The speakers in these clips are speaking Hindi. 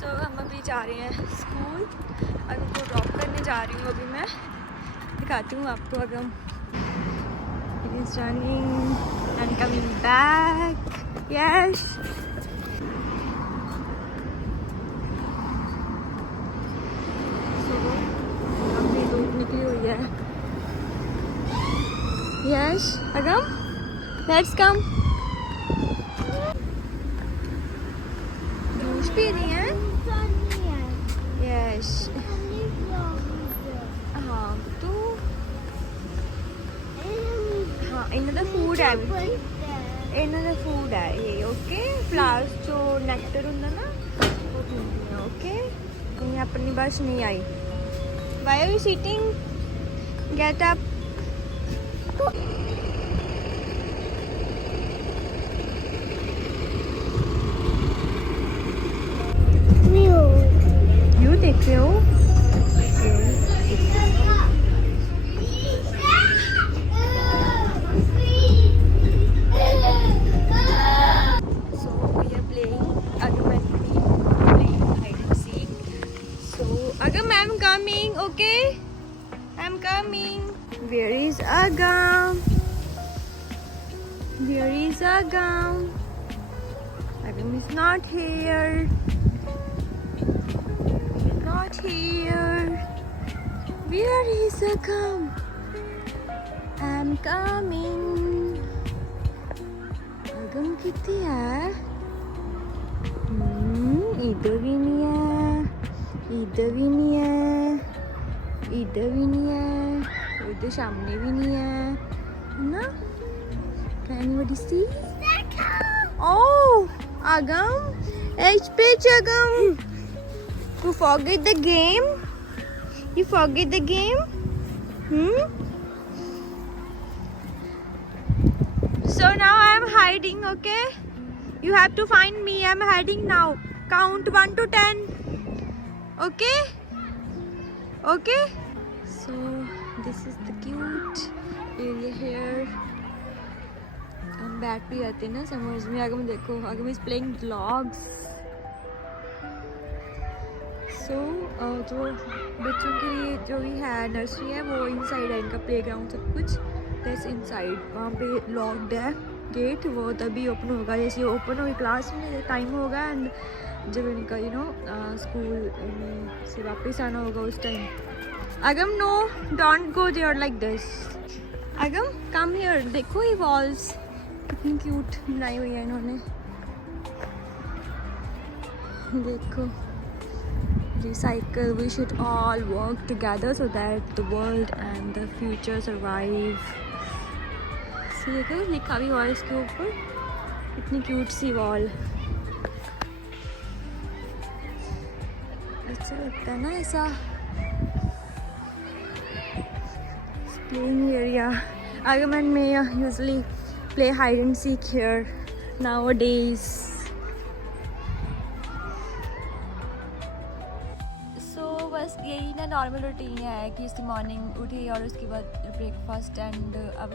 सो हम अभी जा रहे हैं स्कूल। अगम को ड्रॉप करने जा रही हूँ अभी मैं। दिखाती हूँ आपको अगम is running and coming back. Yes अभी धूप निकली हुई है। Yes Agam let's come. Juice P रही हैं? यस हाँ तो हाँ इन्होंने फूड है ये ओके। फ्लावर्स जो नेक्टर होंगे ना वो पीती हैं ओके। ये अपनी बस नहीं आई। Why are you sitting? Get up. You देख रहे हो? I'm coming, okay? I'm coming. Where is Agam? Where is Agam? Agam is not here. He's not here. Where is Agam? I'm coming. Agam किथे है? इधर भी नहीं है, इधर भी नहीं है, इधर भी नहीं है, इधर सामने भी नहीं है ना। Can anybody see? Oh, Agam, H-Pitch Agam. You forget the game? You forget the game? So now I am hiding, okay? You have to find me. I am hiding now. Count 1 to 10. Okay? Okay? So this is the cute area here. हम बैठ भी जाते हैं ना समर्स में। आगम देखो, आगम इज प्लेइंग ब्लॉग्स। सो जो बच्चों के लिए जो भी है नर्सरी है वो इनसाइड है, इनका प्लेग्राउंड सब कुछ दैट्स इनसाइड। वहाँ पे लॉक्ड है गेट, वो तभी ओपन होगा जैसे ओपन होगी क्लास में टाइम होगा एंड जब इनका स्कूल से वापस आना होगा उस time. Agam no don't go there like this. Agam come here. देखो ये वॉल्स कितनी क्यूट बनाई हुई है इन्होंने। देखो recycle, we should all work together so that the world and the future survive। देखो लिखा भी हुआ है इसके ऊपर, कितनी क्यूट सी वॉल। अच्छा लगता है ना ऐसा। playing area. Agam and Maya usually play hide and seek here nowadays. बस यही ना नॉर्मल रूटीन है कि इसकी मॉर्निंग उठी और उसके बाद ब्रेकफास्ट एंड अब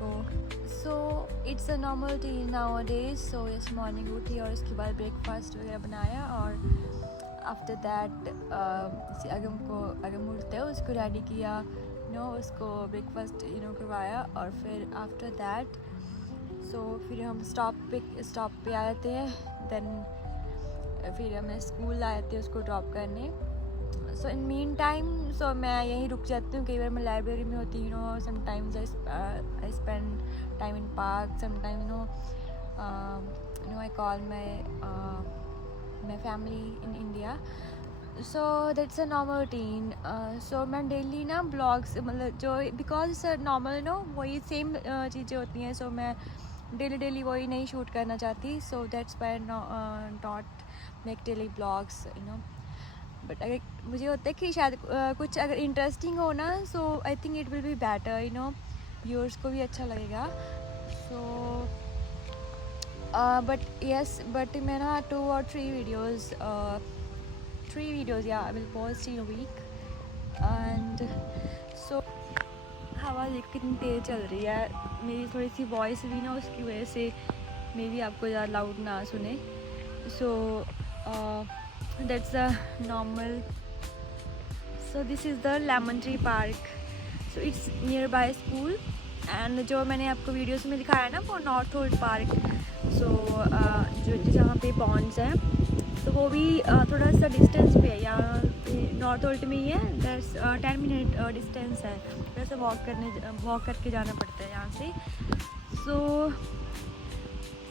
को so it's a normal routine now days. So इस मॉर्निंग उठी और उसके बाद ब्रेकफास्ट वगैरह बनाया और आफ्टर दैट अगम उठते है उसको रेडी किया उसको ब्रेकफास्ट करवाया और फिर आफ्टर दैट फिर हम स्टॉप पे आ जाते हैं। देन फिर हमें स्कूल आ जाते हैं उसको ड्रॉप करने। सो इन मीन टाइम मैं यहीं रुक जाती हूँ। कई बार मैं लाइब्रेरी में होती हूँ, sometimes I spend time in park, sometime I call my family in India. So that's a normal routine. So मैं डेली ना ब्लॉग्स मतलब जो बिकॉज नॉर्मल वही सेम चीज़ें होती हैं। सो मैं डेली वही नहीं शूट करना चाहती। So that's why not make daily blogs but अगर मुझे होता है कि शायद कुछ अगर इंटरेस्टिंग हो ना so I think it will be better viewers को भी अच्छा लगेगा। सो बट मैं ना 2 or 3 वीडियोज़ या I will post in a weekend so हवा कितनी तेज़ चल रही है। मेरी थोड़ी सी वॉइस भी ना उसकी वजह से मे बी आपको ज़्यादा लाउड ना सुने। सो that's a normal. So this is the lemon tree park. So it's nearby school. And जो मैंने आपको वीडियोस में दिखाया ना वो नॉर्थ होल्ड पार्क. सो जो जहाँ पे पॉन्ड्स हैं तो वो भी थोड़ा सा डिस्टेंस पे है, यहाँ नॉर्थ होल्ड में ही है. दैट्स 10 मिनट डिस्टेंस है. वैसे वॉक करके जाना पड़ता है यहाँ से.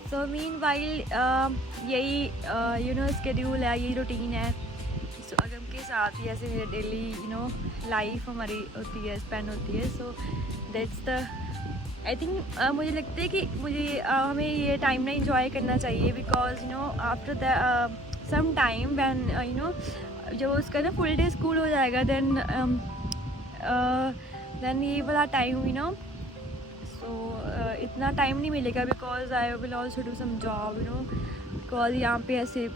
सो मीनवाइल यही स्केड्यूल है, यही रूटीन है. सो अगम के साथ ही ऐसे डेली लाइफ हमारी होती है, स्पेंड होती है. So that's the I think मुझे लगता है कि हमें ये टाइम ना इंजॉय करना चाहिए. Because after the some time when जब उसका ना फुल डे स्कूल हो जाएगा देन ये वाला टाइम सो इतना टाइम नहीं मिलेगा. Because I will also do some job because यहाँ पे ऐसे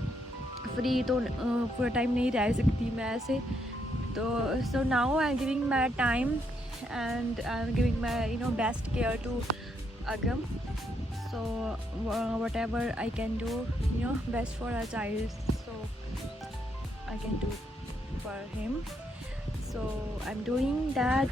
फ्री तो पूरा टाइम नहीं रह सकती मैं ऐसे. तो so now I am giving my time and I'm giving my best care to Agam. So whatever I can do best for a child, so I can do for him. So I'm doing that.